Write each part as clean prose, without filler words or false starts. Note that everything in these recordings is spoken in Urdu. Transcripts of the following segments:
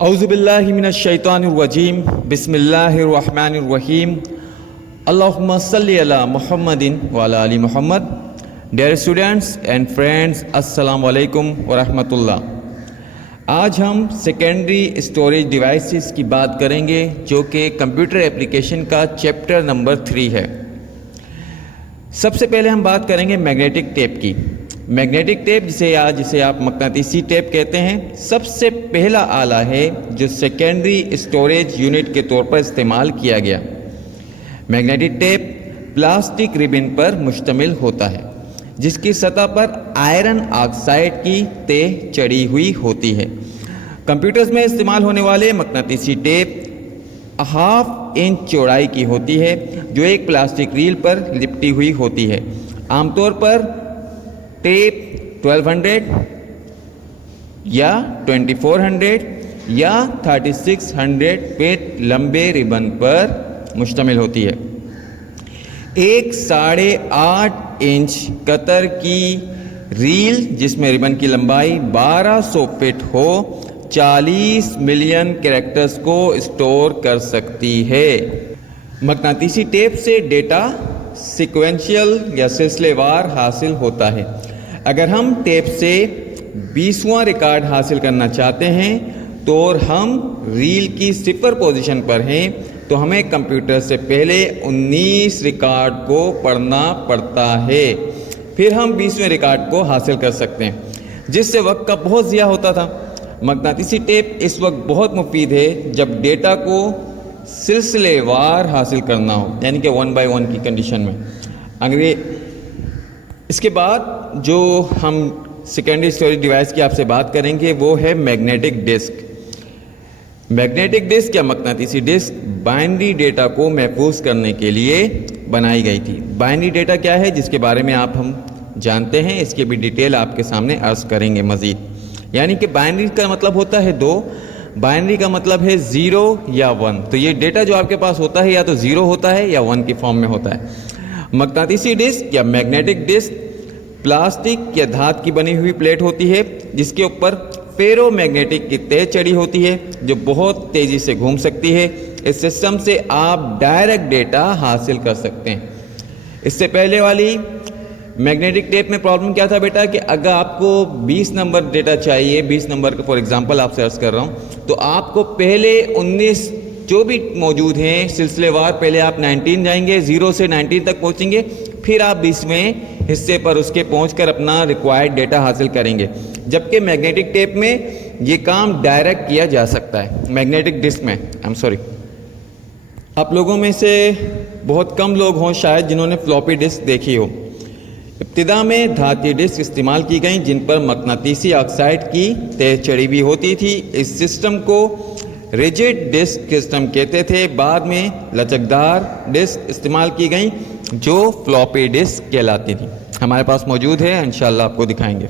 اعوذ باللہ من الشیطان الرجیم بسم اللہ الرحمن الرحیم اللہم صلی علی محمد وعلی آل محمد. ڈیئر اسٹوڈنٹس اینڈ فرینڈس، السلام علیکم ورحمۃ اللہ. آج ہم سیکنڈری اسٹوریج ڈیوائسز کی بات کریں گے جو کہ کمپیوٹر اپلیکیشن کا چیپٹر نمبر 3 ہے. سب سے پہلے ہم بات کریں گے میگنیٹک ٹیپ کی. میگنیٹک ٹیپ جسے آپ مقناطیسی ٹیپ کہتے ہیں، سب سے پہلا آلہ ہے جو سیکنڈری اسٹوریج یونٹ کے طور پر استعمال کیا گیا. میگنیٹک ٹیپ پلاسٹک ریبن پر مشتمل ہوتا ہے جس کی سطح پر آئرن آکسائڈ کی تہ چڑھی ہوئی ہوتی ہے. کمپیوٹرز میں استعمال ہونے والے مقناطیسی ٹیپ 1/2 انچ چوڑائی کی ہوتی ہے جو ایک پلاسٹک ریل پر لپٹی ہوئی ہوتی ہے. عام طور پر ٹیپ 1200 یا 2400 یا 3600 فٹ لمبے ربن پر مشتمل ہوتی ہے. ایک 8.5 انچ قطر کی ریل جس میں ربن کی لمبائی 1200 فٹ ہو 40 ملین کریکٹرز کو اسٹور کر سکتی ہے. مقناطیسی ٹیپ سے ڈیٹا سیکوینشل یا سلسلے وار حاصل ہوتا ہے. اگر ہم ٹیپ سے 20واں ریکارڈ حاصل کرنا چاہتے ہیں تو اور ہم ریل کی 0 پوزیشن پر ہیں تو ہمیں کمپیوٹر سے پہلے 19 ریکارڈ کو پڑھنا پڑتا ہے، پھر ہم 20ویں ریکارڈ کو حاصل کر سکتے ہیں جس سے وقت کا بہت ضیاع ہوتا تھا. مقناطیسی ٹیپ اس وقت بہت مفید ہے جب ڈیٹا کو سلسلے وار حاصل کرنا ہو، یعنی کہ 1 by 1 کی کنڈیشن میں. اس کے بعد جو ہم سیکنڈری اسٹوریج ڈیوائس کی آپ سے بات کریں گے وہ ہے میگنیٹک ڈسک. میگنیٹک ڈسک یا مقناطیسی ڈسک بائنری ڈیٹا کو محفوظ کرنے کے لیے بنائی گئی تھی. بائنری ڈیٹا کیا ہے جس کے بارے میں ہم جانتے ہیں، اس کی بھی ڈیٹیل آپ کے سامنے عرض کریں گے مزید. یعنی کہ بائنری کا مطلب ہوتا ہے 2، بائنری کا مطلب ہے 0 یا 1. تو یہ ڈیٹا جو آپ کے پاس ہوتا ہے یا تو 0 ہوتا ہے یا 1 کی فارم میں ہوتا ہے. مقناطیسی ڈسک یا میگنیٹک ڈسک پلاسٹک یا دھات کی بنی ہوئی پلیٹ ہوتی ہے جس کے اوپر فیرو میگنیٹک کی تہ چڑھی ہوتی ہے جو بہت تیزی سے گھوم سکتی ہے. اس سسٹم سے آپ ڈائریکٹ ڈیٹا حاصل کر سکتے ہیں. اس سے پہلے والی میگنیٹک ٹیپ میں پرابلم کیا تھا بیٹا کہ اگر آپ کو 20 نمبر ڈیٹا چاہیے، 20 نمبر کا فار ایگزامپل آپ سے عرض کر رہا ہوں، تو آپ کو پہلے 19 جو بھی موجود ہیں سلسلے وار، پہلے آپ 19 جائیں گے، 0 سے 19 تک پہنچیں گے، پھر آپ 20ویں حصے پر اس کے پہنچ کر اپنا ریکوائرڈ ڈیٹا حاصل کریں گے. جبکہ میگنیٹک ٹیپ میں یہ کام ڈائریکٹ کیا جا سکتا ہے. میگنیٹک ڈسک میں آپ لوگوں میں سے بہت کم لوگ ہوں شاید جنہوں نے فلاپی ڈسک دیکھی ہو. ابتدا میں دھاتی ڈسک استعمال کی گئیں جن پر مقناطیسی آکسائڈ کی تہ چڑھی ہوئی ہوتی تھی. اس سسٹم کو ریجڈ ڈسک سسٹم کہتے تھے. بعد میں لچکدار ڈسک استعمال کی گئیں جو فلاپی ڈسک کہلاتی تھی. ہمارے پاس موجود ہے، انشاءاللہ آپ کو دکھائیں گے.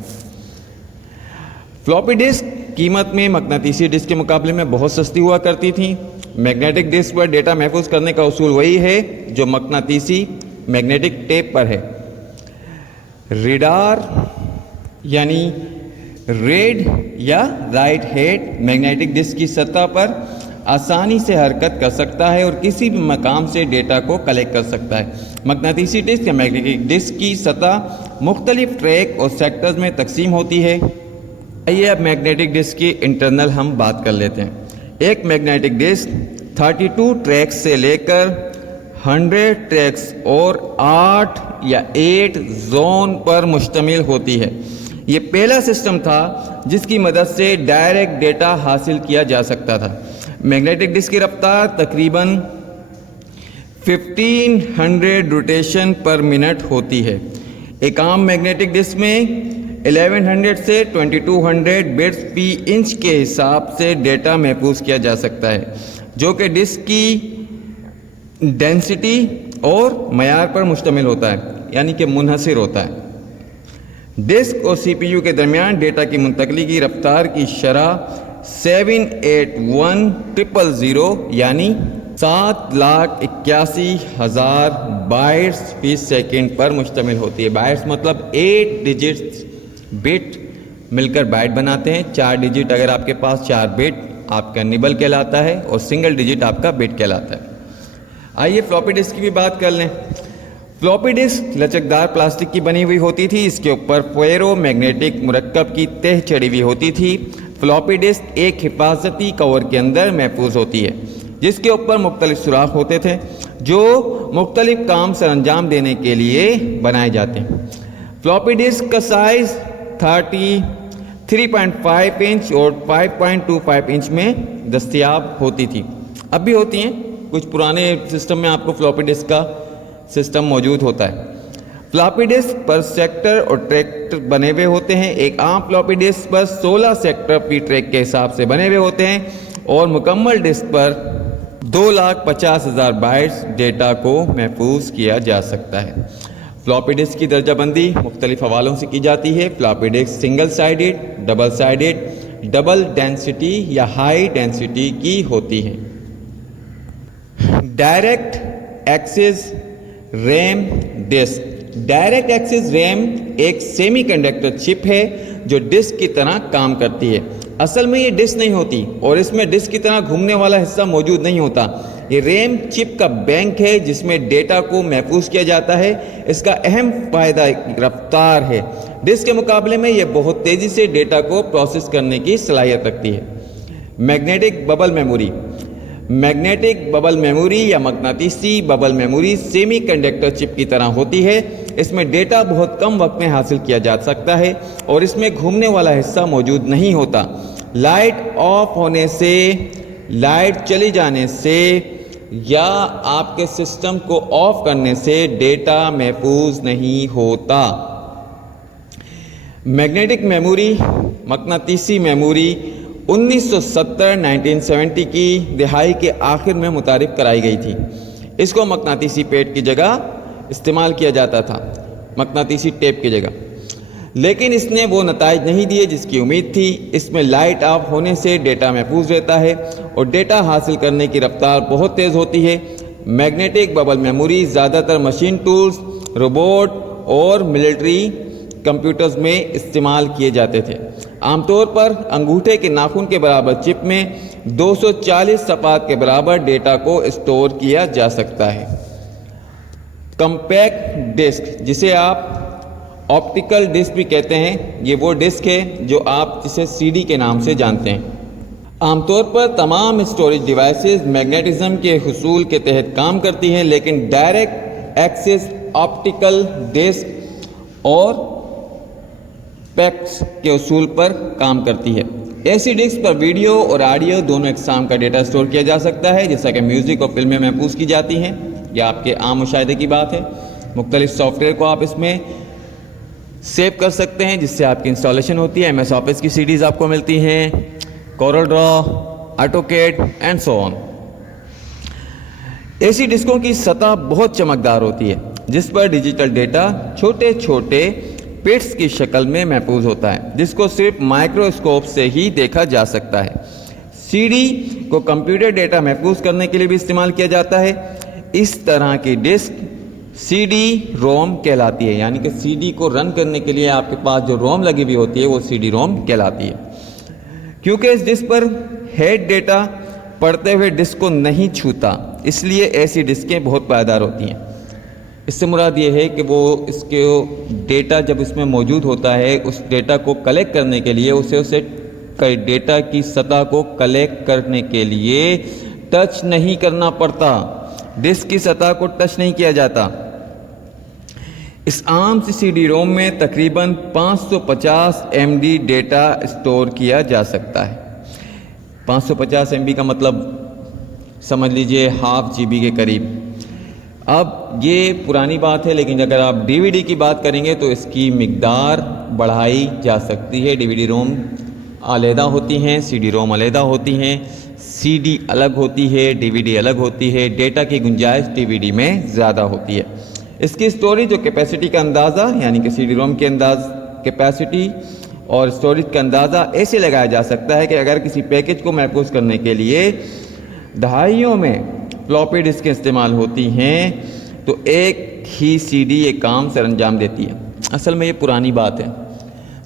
فلاپی ڈسک قیمت میں مقناطیسی ڈسک کے مقابلے میں بہت سستی ہوا کرتی تھیں. میگنیٹک ڈسک پر ڈیٹا محفوظ کرنے کا اصول وہی ہے جو مقناطیسی میگنیٹک ٹیپ پر ہے. ریڈار یعنی ریڈ یا رائٹ ہیڈ میگنیٹک ڈسک کی سطح پر آسانی سے حرکت کر سکتا ہے اور کسی بھی مقام سے ڈیٹا کو کلیکٹ کر سکتا ہے. مقناطیسی ڈسک یا میگنیٹک ڈسک کی سطح مختلف ٹریک اور سیکٹرز میں تقسیم ہوتی ہے. آئیے اب میگنیٹک ڈسک کی انٹرنل ہم بات کر لیتے ہیں. ایک میگنیٹک ڈسک 32 ٹریکس سے لے کر 100 ٹریکس اور 8 یا 8 زون پر مشتمل ہوتی ہے. یہ پہلا سسٹم تھا جس کی مدد سے ڈائریکٹ ڈیٹا حاصل کیا جا سکتا تھا. میگنیٹک ڈسک کی رفتار تقریباً 1500 روٹیشن پر منٹ ہوتی ہے. ایک عام میگنیٹک ڈسک میں 1100 سے 2200 بٹس فی انچ کے حساب سے ڈیٹا محفوظ کیا جا سکتا ہے جو کہ ڈسک کی ڈینسٹی اور معیار پر مشتمل ہوتا ہے، یعنی کہ منحصر ہوتا ہے. ڈسک اور سی پی یو کے درمیان ڈیٹا کی منتقلی کی رفتار کی شرح 781,000 یعنی 7,81,000 بائٹس فی سیکنڈ پر مشتمل ہوتی ہے. بائٹس مطلب 8 ڈیجٹس بٹ مل کر بائٹ بناتے ہیں. 4 ڈیجٹ اگر آپ کے پاس 4 بٹ آپ کا نیبل کہلاتا ہے اور سنگل ڈیجٹ آپ کا بٹ کہلاتا ہے۔ آئیے فلاپی ڈسک کی بھی بات کر لیں۔ فلاپی ڈسک لچکدار پلاسٹک کی بنی ہوئی ہوتی تھی، اس کے اوپر فیرو میگنیٹک مرکب کی تہ چڑھی ہوئی ہوتی تھی۔ فلاپی ڈسک ایک حفاظتی کور کے اندر محفوظ ہوتی ہے جس کے اوپر مختلف سوراخ ہوتے تھے جو مختلف کام سر انجام دینے کے لیے بنائے جاتے ہیں۔ فلاپی ڈسک کا سائز 3.5 انچ اور 5.25 انچ میں دستیاب ہوتی تھی، اب بھی ہوتی ہیں، کچھ پرانے سسٹم میں آپ کو فلاپی ڈسک کا سسٹم موجود ہوتا ہے۔ فلاپی ڈسک پر سیکٹر اور ٹریک بنے ہوئے ہوتے ہیں۔ ایک عام فلاپی ڈسک پر 16 سیکٹر پی ٹریک کے حساب سے بنے ہوئے ہوتے ہیں اور مکمل ڈسک پر 2,50,000 بائٹس ڈیٹا کو محفوظ کیا جا سکتا ہے۔ فلاپی ڈسک کی درجہ بندی مختلف حوالوں سے کی جاتی ہے۔ Floppy disk single sided, double sided, double density یا ہائی ڈینسٹی کی ہوتی ہے۔ Direct access RAM disk. Direct access RAM ایک سیمی کنڈکٹر چپ ہے جو ڈسک کی طرح کام کرتی ہے۔ اصل میں یہ ڈسک نہیں ہوتی اور اس میں ڈسک کی طرح گھومنے والا حصہ موجود نہیں ہوتا۔ یہ ریم چپ کا بینک ہے جس میں ڈیٹا کو محفوظ کیا جاتا ہے۔ اس کا اہم فائدہ رفتار ہے۔ ڈسک کے مقابلے میں یہ بہت تیزی سے ڈیٹا کو پروسیس کرنے کی صلاحیت رکھتی ہے۔ Magnetic bubble memory. Magnetic bubble memory یا مقناطیسی ببل میموری سیمی کنڈکٹر چپ کی طرح ہوتی ہے۔ اس میں ڈیٹا بہت کم وقت میں حاصل کیا جا سکتا ہے اور اس میں گھومنے والا حصہ موجود نہیں ہوتا۔ لائٹ آف ہونے سے، لائٹ چلی جانے سے یا آپ کے سسٹم کو آف کرنے سے ڈیٹا محفوظ نہیں ہوتا۔ میگنیٹک میموری، مقناطیسی میموری 1970 کی دہائی کے آخر میں متعارف کرائی گئی تھی۔ اس کو مقناطیسی پیڈ کی جگہ استعمال کیا جاتا تھا، مقناطیسی ٹیپ کی جگہ، لیکن اس نے وہ نتائج نہیں دیے جس کی امید تھی۔ اس میں لائٹ آف ہونے سے ڈیٹا محفوظ رہتا ہے اور ڈیٹا حاصل کرنے کی رفتار بہت تیز ہوتی ہے۔ میگنیٹک ببل میموری زیادہ تر مشین ٹولز، روبوٹ اور ملٹری کمپیوٹرز میں استعمال کیے جاتے تھے۔ عام طور پر انگوٹھے کے ناخن کے برابر چپ میں 240 صفحات کے برابر ڈیٹا کو اسٹور کیا جا سکتا ہے۔ کمپیکٹ ڈسک، جسے آپ آپٹیکل ڈسک بھی کہتے ہیں، یہ وہ ڈسک ہے جو آپ جسے سی ڈی کے نام سے جانتے ہیں۔ عام طور پر تمام اسٹوریج ڈیوائسز میگنیٹزم کے حصول کے تحت کام کرتی ہیں، لیکن ڈائریکٹ ایکسس آپٹیکل ڈسک اور پیکٹس کے اصول پر کام کرتی ہے۔ ایسی ڈسک پر ویڈیو اور آڈیو دونوں اقسام کا ڈیٹا اسٹور کیا جا سکتا ہے، جیسا کہ میوزک اور فلمیں محفوظ کی جاتی ہیں۔ یہ آپ کے عام مشاہدے کی بات ہے۔ مختلف سافٹ ویئر کو آپ اس میں سیو کر سکتے ہیں جس سے آپ کی انسٹالیشن ہوتی ہے۔ ایم ایس آفس کی سیڈیز آپ کو ملتی ہیں، Corel Draw, AutoCAD and so on. ایسی ڈسکوں کی سطح بہت چمکدار ہوتی ہے جس پر ڈیجیٹل ڈیٹا چھوٹے چھوٹے پٹس کی شکل میں محفوظ ہوتا ہے، جس کو صرف مائکروسکوپ سے ہی دیکھا جا سکتا ہے۔ سی ڈی کو کمپیوٹر ڈیٹا محفوظ کرنے کے لیے بھی استعمال کیا جاتا ہے۔ اس طرح کی ڈسک سی ڈی روم کہلاتی ہے، یعنی کہ سی ڈی کو رن کرنے کے لیے آپ کے پاس جو روم لگی ہوئی ہوتی ہے وہ سی ڈی روم کہلاتی ہے۔ کیونکہ اس ڈسک پر ہیڈ ڈیٹا پڑھتے ہوئے ڈسک کو نہیں چھوتا، اس لیے ایسی ڈسکیں بہت پائیدار ہوتی ہیں۔ اس سے مراد یہ ہے کہ وہ اس کے ڈیٹا جب اس میں موجود ہوتا ہے، اس ڈیٹا کو کلیکٹ کرنے کے لیے اسے ڈیٹا کی سطح کو کلیکٹ کرنے کے لیے ٹچ نہیں کرنا پڑتا، ڈسک کی سطح کو ٹچ نہیں کیا جاتا۔ اس عام سی ڈی روم میں تقریباً 550 ایم ڈی ڈیٹا اسٹور کیا جا سکتا ہے۔ 550 ایم بی کا مطلب سمجھ لیجئے ½ GB کے قریب۔ اب یہ پرانی بات ہے، لیکن اگر آپ ڈی وی ڈی کی بات کریں گے تو اس کی مقدار بڑھائی جا سکتی ہے۔ ڈی وی ڈی روم علیحدہ ہوتی ہیں، سی ڈی روم علیحدہ ہوتی ہیں، سی ڈی الگ ہوتی ہے، ڈی وی ڈی الگ ہوتی ہے۔ ڈیٹا کی گنجائش ڈی وی ڈی میں زیادہ ہوتی ہے۔ اس کی اسٹوریج اور کیپیسٹی کا اندازہ، یعنی کہ سی ڈی روم کے کیپیسٹی اور اسٹوریج کا اندازہ ایسے لگایا جا سکتا ہے کہ اگر کسی پیکج کو محفوظ کرنے کے لیے دہائیوں میں فلاپی ڈسکیں استعمال ہوتی ہیں تو ایک ہی سی ڈی یہ کام سر انجام دیتی ہے۔ اصل میں یہ پرانی بات ہے۔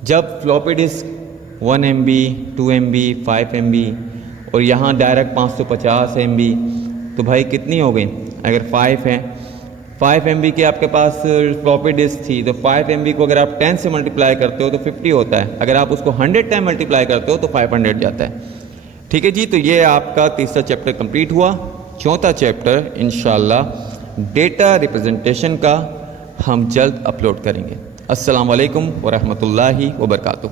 جب floppy disk 1 MB، 2 MB، 5 MB اور یہاں ڈائریکٹ 550 MB، تو بھائی کتنی ہو گئی؟ اگر 5 ہیں، 5 MB کی آپ کے پاس فلاپی ڈسک تھی، تو 5 MB کو اگر آپ 10 سے ملٹیپلائی کرتے ہو تو 50 ہوتا ہے، اگر آپ اس کو 100 ٹائم ملٹیپلائی کرتے ہو تو 500 جاتا ہے. ٹھیک ہے جی، تو یہ آپ کا تیسرا چیپٹر کمپلیٹ ہوا. چوتھا چیپٹر انشاءاللہ ڈیٹا ریپرزنٹیشن کا ہم جلد اپلوڈ کریں گے. السلام علیکم ورحمۃ اللہ وبرکاتہ.